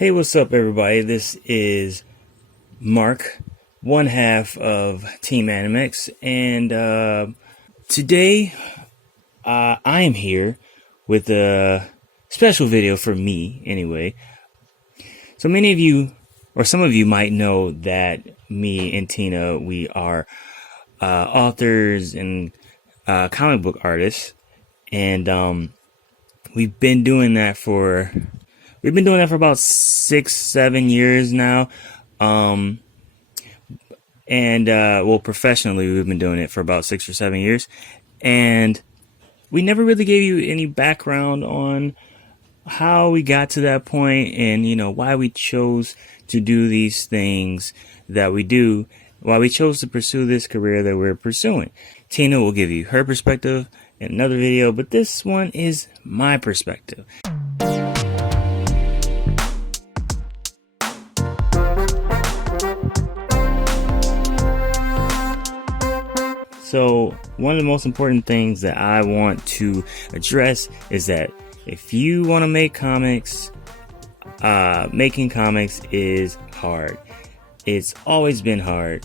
Hey, what's up, everybody? This is Mark, one half of Team Anamex, and today I am here with a special video for me, anyway. So many of you, or some of you might know that me and Tina, we are authors and comic book artists, and we've been doing that for about 6-7 years now. Professionally, we've been doing it for about 6 or 7 years. And we never really gave you any background on how we got to that point and, why we chose to do these things that we do, why we chose to pursue this career that we're pursuing. Tina will give you her perspective in another video, but this one is my perspective. So one of the most important things that I want to address is that if you want to make comics, making comics is hard. It's always been hard.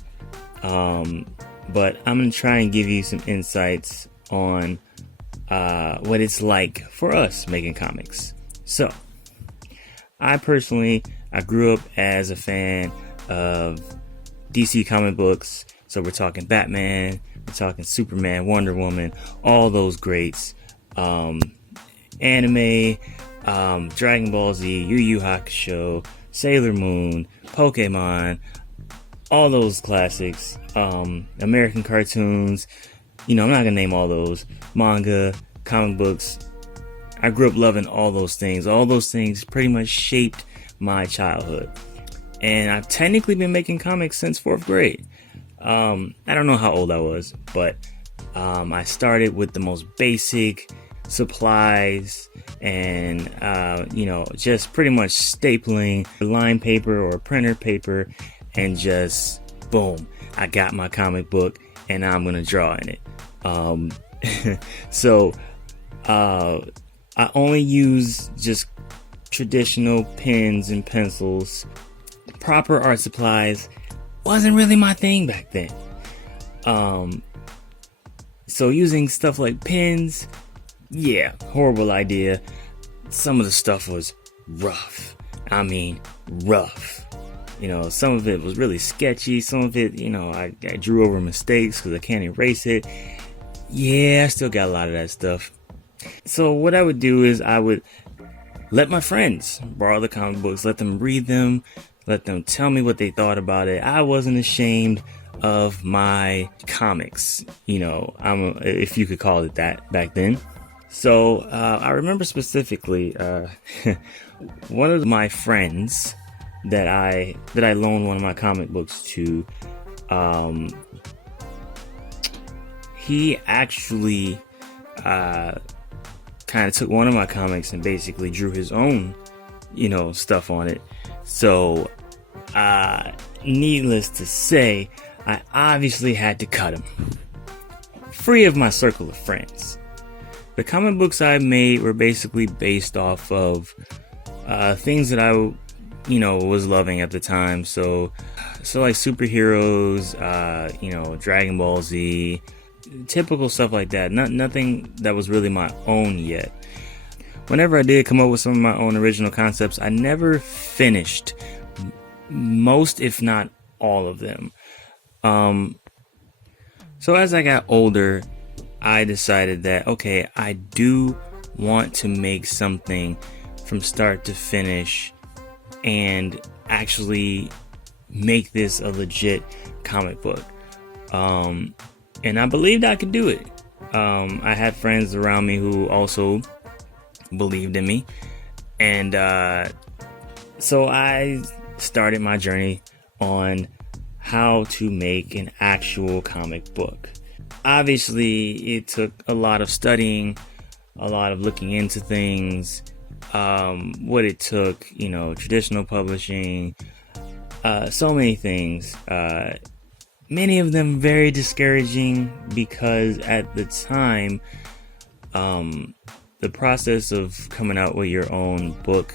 But I'm going to try and give you some insights on what it's like for us making comics. So I grew up as a fan of DC comic books. So we're talking Batman, we're talking Superman, Wonder Woman, all those greats. Anime, Dragon Ball Z, Yu Yu Hakusho, Sailor Moon, Pokemon, all those classics. American cartoons, I'm not gonna name all those. Manga, comic books. I grew up loving all those things. All those things pretty much shaped my childhood. And I've technically been making comics since 4th grade. I don't know how old I was, but I started with the most basic supplies and, just pretty much stapling line paper or printer paper and just boom, I got my comic book and I'm going to draw in it. So I only use just traditional pens and pencils. Proper art supplies wasn't really my thing back then. So using stuff like pens, horrible idea. Some of the stuff was rough. I mean, rough. Some of it was really sketchy. Some of it, I drew over mistakes because I can't erase it. I still got a lot of that stuff. So what I would do is I would let my friends borrow the comic books, let them read them, let them tell me what they thought about it. I wasn't ashamed of my comics, if you could call it that back then. So I remember specifically one of my friends that I loaned one of my comic books to. He actually kind of took one of my comics and basically drew his own, stuff on it. So, needless to say, I obviously had to cut him free of my circle of friends. The comic books I made were basically based off of things that I, was loving at the time. So like superheroes, Dragon Ball Z, typical stuff like that. Nothing that was really my own yet. Whenever I did come up with some of my own original concepts, I never finished most, if not all of them. So as I got older, I decided that, okay, I do want to make something from start to finish and actually make this a legit comic book. And I believed I could do it. I had friends around me who also believed in me. And so I started my journey on how to make an actual comic book. Obviously, it took a lot of studying, a lot of looking into things, what it took, traditional publishing, so many things. Many of them very discouraging because at the time, the process of coming out with your own book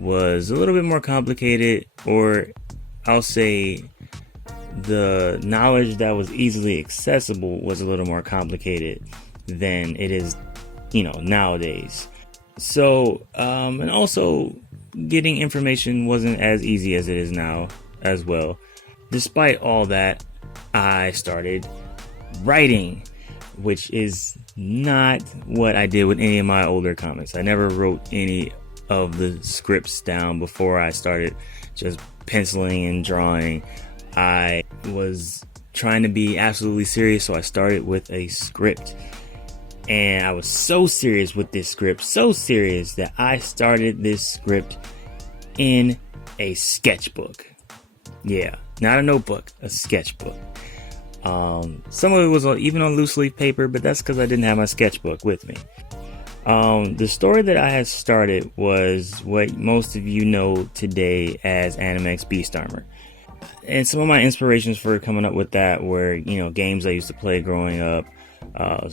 was a little bit more complicated, or I'll say the knowledge that was easily accessible was a little more complicated than it is, nowadays. So, and also getting information wasn't as easy as it is now as well. Despite all that, I started writing, which is not what I did with any of my older comics. I never wrote any of the scripts down before I started just penciling and drawing. I was trying to be absolutely serious, so I started with a script. And I was so serious with this script, so serious that I started this script in a sketchbook. Yeah, not a notebook, a sketchbook. Some of it was even on loose leaf paper, but that's because I didn't have my sketchbook with me. The story that I had started was what most of you know today as Anamex Beast Armor. And some of my inspirations for coming up with that were, games I used to play growing up, a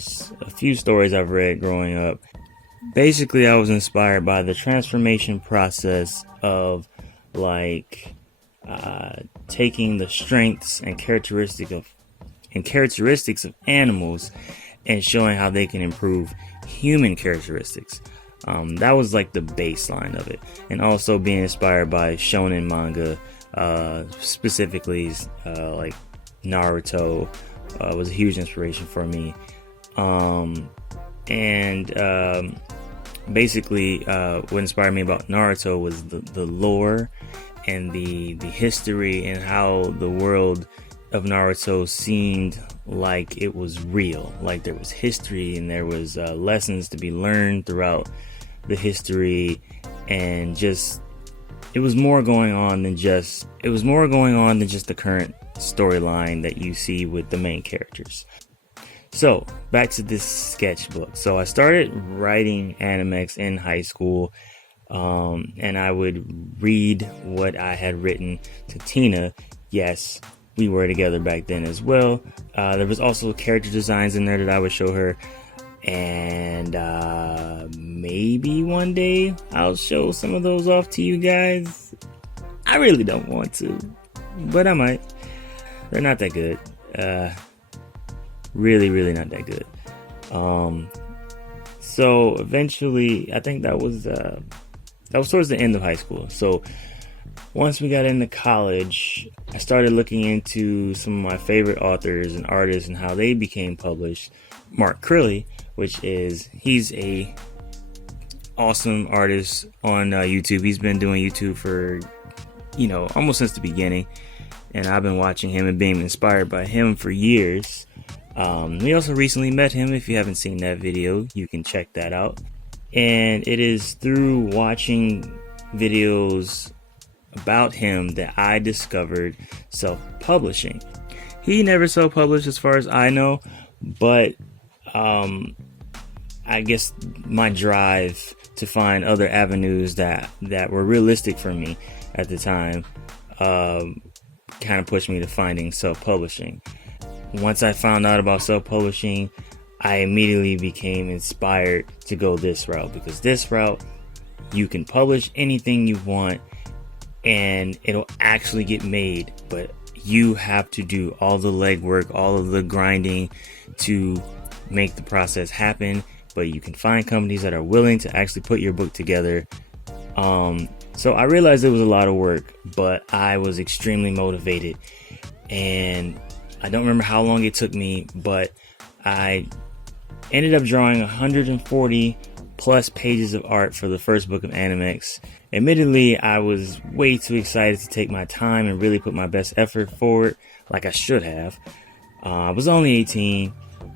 few stories I've read growing up. Basically, I was inspired by the transformation process of taking the strengths and characteristics of animals and showing how they can improve human characteristics. That was like the baseline of it, and also being inspired by shonen manga, specifically like Naruto was a huge inspiration for me. Basically, what inspired me about Naruto was the lore and the history, and how the world of Naruto seemed like it was real, like there was history and there was lessons to be learned throughout the history, and just it was more going on than just the current storyline that you see with the main characters. So back to this sketchbook. So I started writing Anamex in high school, and I would read what I had written to Tina. Yes, we were together back then as well. There was also character designs in there that I would show her, and maybe one day I'll show some of those off to you guys. I really don't want to, but I might. They're not that good. Really not that good. So eventually, I think that was towards the end of high school. So once we got into college, I started looking into some of my favorite authors and artists and how they became published. Mark Crilly, he's a awesome artist on YouTube. He's been doing YouTube for, almost since the beginning. And I've been watching him and being inspired by him for years. We also recently met him. If you haven't seen that video, you can check that out. And it is through watching videos about him that I discovered self-publishing. He never self-published as far as I know, but I guess my drive to find other avenues that were realistic for me at the time kind of pushed me to finding self-publishing. Once I found out about self-publishing, I immediately became inspired to go this route, because this route, you can publish anything you want and it'll actually get made, but you have to do all the legwork, all of the grinding to make the process happen. But you can find companies that are willing to actually put your book together. So I realized it was a lot of work, but I was extremely motivated, and I don't remember how long it took me, but I ended up drawing 140 plus pages of art for the first book of Anamex. Admittedly, I was way too excited to take my time and really put my best effort forward, like I should have. I was only 18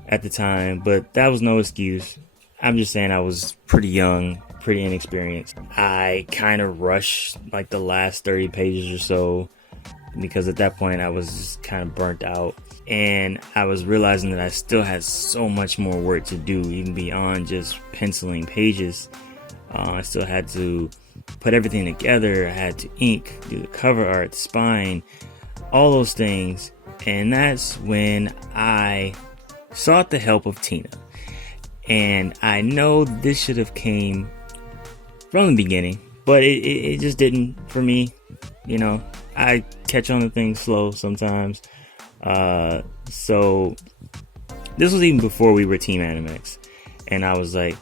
at the time, but that was no excuse. I'm just saying I was pretty young, pretty inexperienced. I kind of rushed like the last 30 pages or so, because at that point I was just kind of burnt out, and I was realizing that I still had so much more work to do, even beyond just penciling pages. I still had to put everything together. I had to ink, do the cover art, the spine, all those things. And that's when I sought the help of Tina. And I know this should have came from the beginning, but it just didn't for me. You know, I catch on to things slow sometimes. So this was even before we were Team Anamex, and I was like,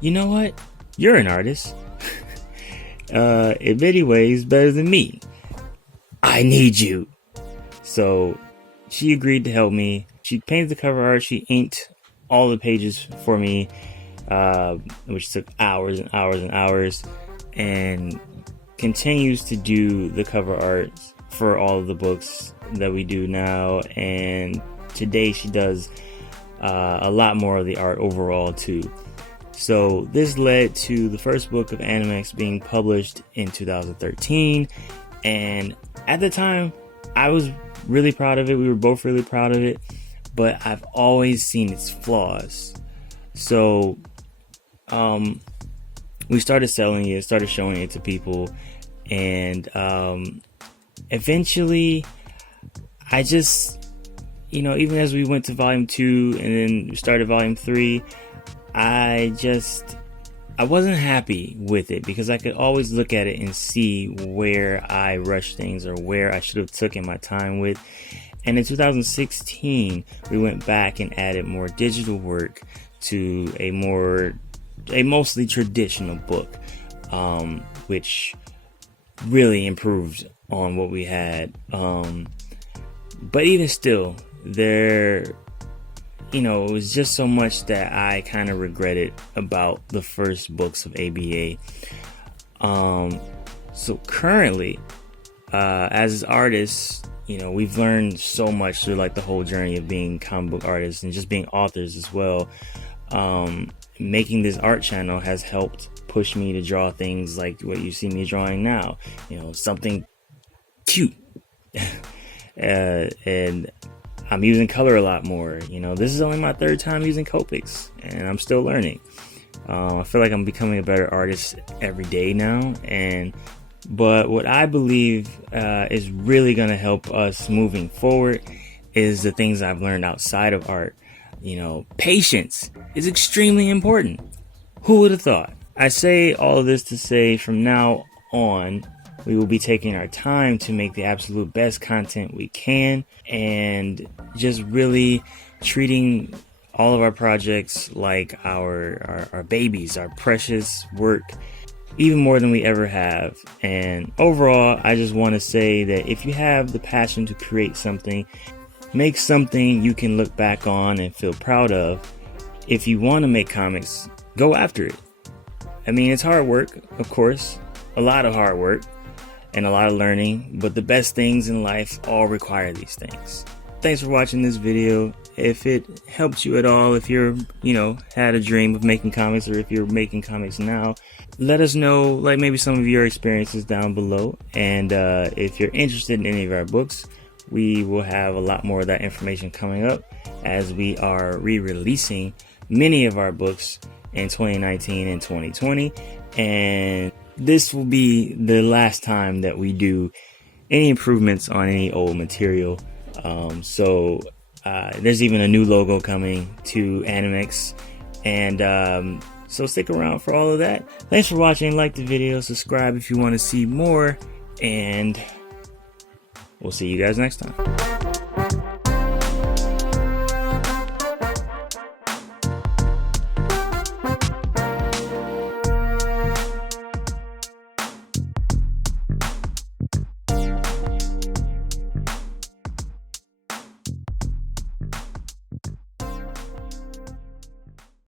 you know what? You're an artist. In many ways, better than me. I need you. So she agreed to help me. She painted the cover art. She inked all the pages for me, which took hours and hours and hours, and continues to do the cover art for all of the books that we do now. And today she does a lot more of the art overall too. So this led to the first book of Anamex being published in 2013, and at the time I was really proud of it. We were both really proud of it, but I've always seen its flaws. So we started selling it, started showing it to people, and eventually I just, even as we went to volume 2 and then we started volume 3, I wasn't happy with it, because I could always look at it and see where I rushed things or where I should have taken my time with. And in 2016, we went back and added more digital work to a mostly traditional book, which really improved on what we had. But even still, it was just so much that I kind of regretted about the first books of ABA. So currently, as artists, we've learned so much through like the whole journey of being comic book artists and just being authors as well. Making this art channel has helped push me to draw things like what you see me drawing now, something cute. And I'm using color a lot more. This is only my 3rd time using Copics, and I'm still learning. I feel like I'm becoming a better artist every day now. But what I believe is really going to help us moving forward is the things I've learned outside of art. Patience is extremely important. Who would have thought? I say all of this to say, from now on, we will be taking our time to make the absolute best content we can, and just really treating all of our projects like our babies, our precious work, even more than we ever have. And overall, I just want to say that if you have the passion to create something, make something you can look back on and feel proud of. If you want to make comics, go after it. I mean, it's hard work, of course, a lot of hard work and a lot of learning, but the best things in life all require these things. Thanks for watching this video. If it helped you at all, if you're, had a dream of making comics, or if you're making comics now, let us know, like maybe some of your experiences down below. And if you're interested in any of our books, we will have a lot more of that information coming up, as we are re-releasing many of our books in 2019 and 2020. And this will be the last time that we do any improvements on any old material. So there's even a new logo coming to Anamex, and so stick around for all of that. Thanks for watching. Like the video, subscribe if you want to see more, and we'll see you guys next time.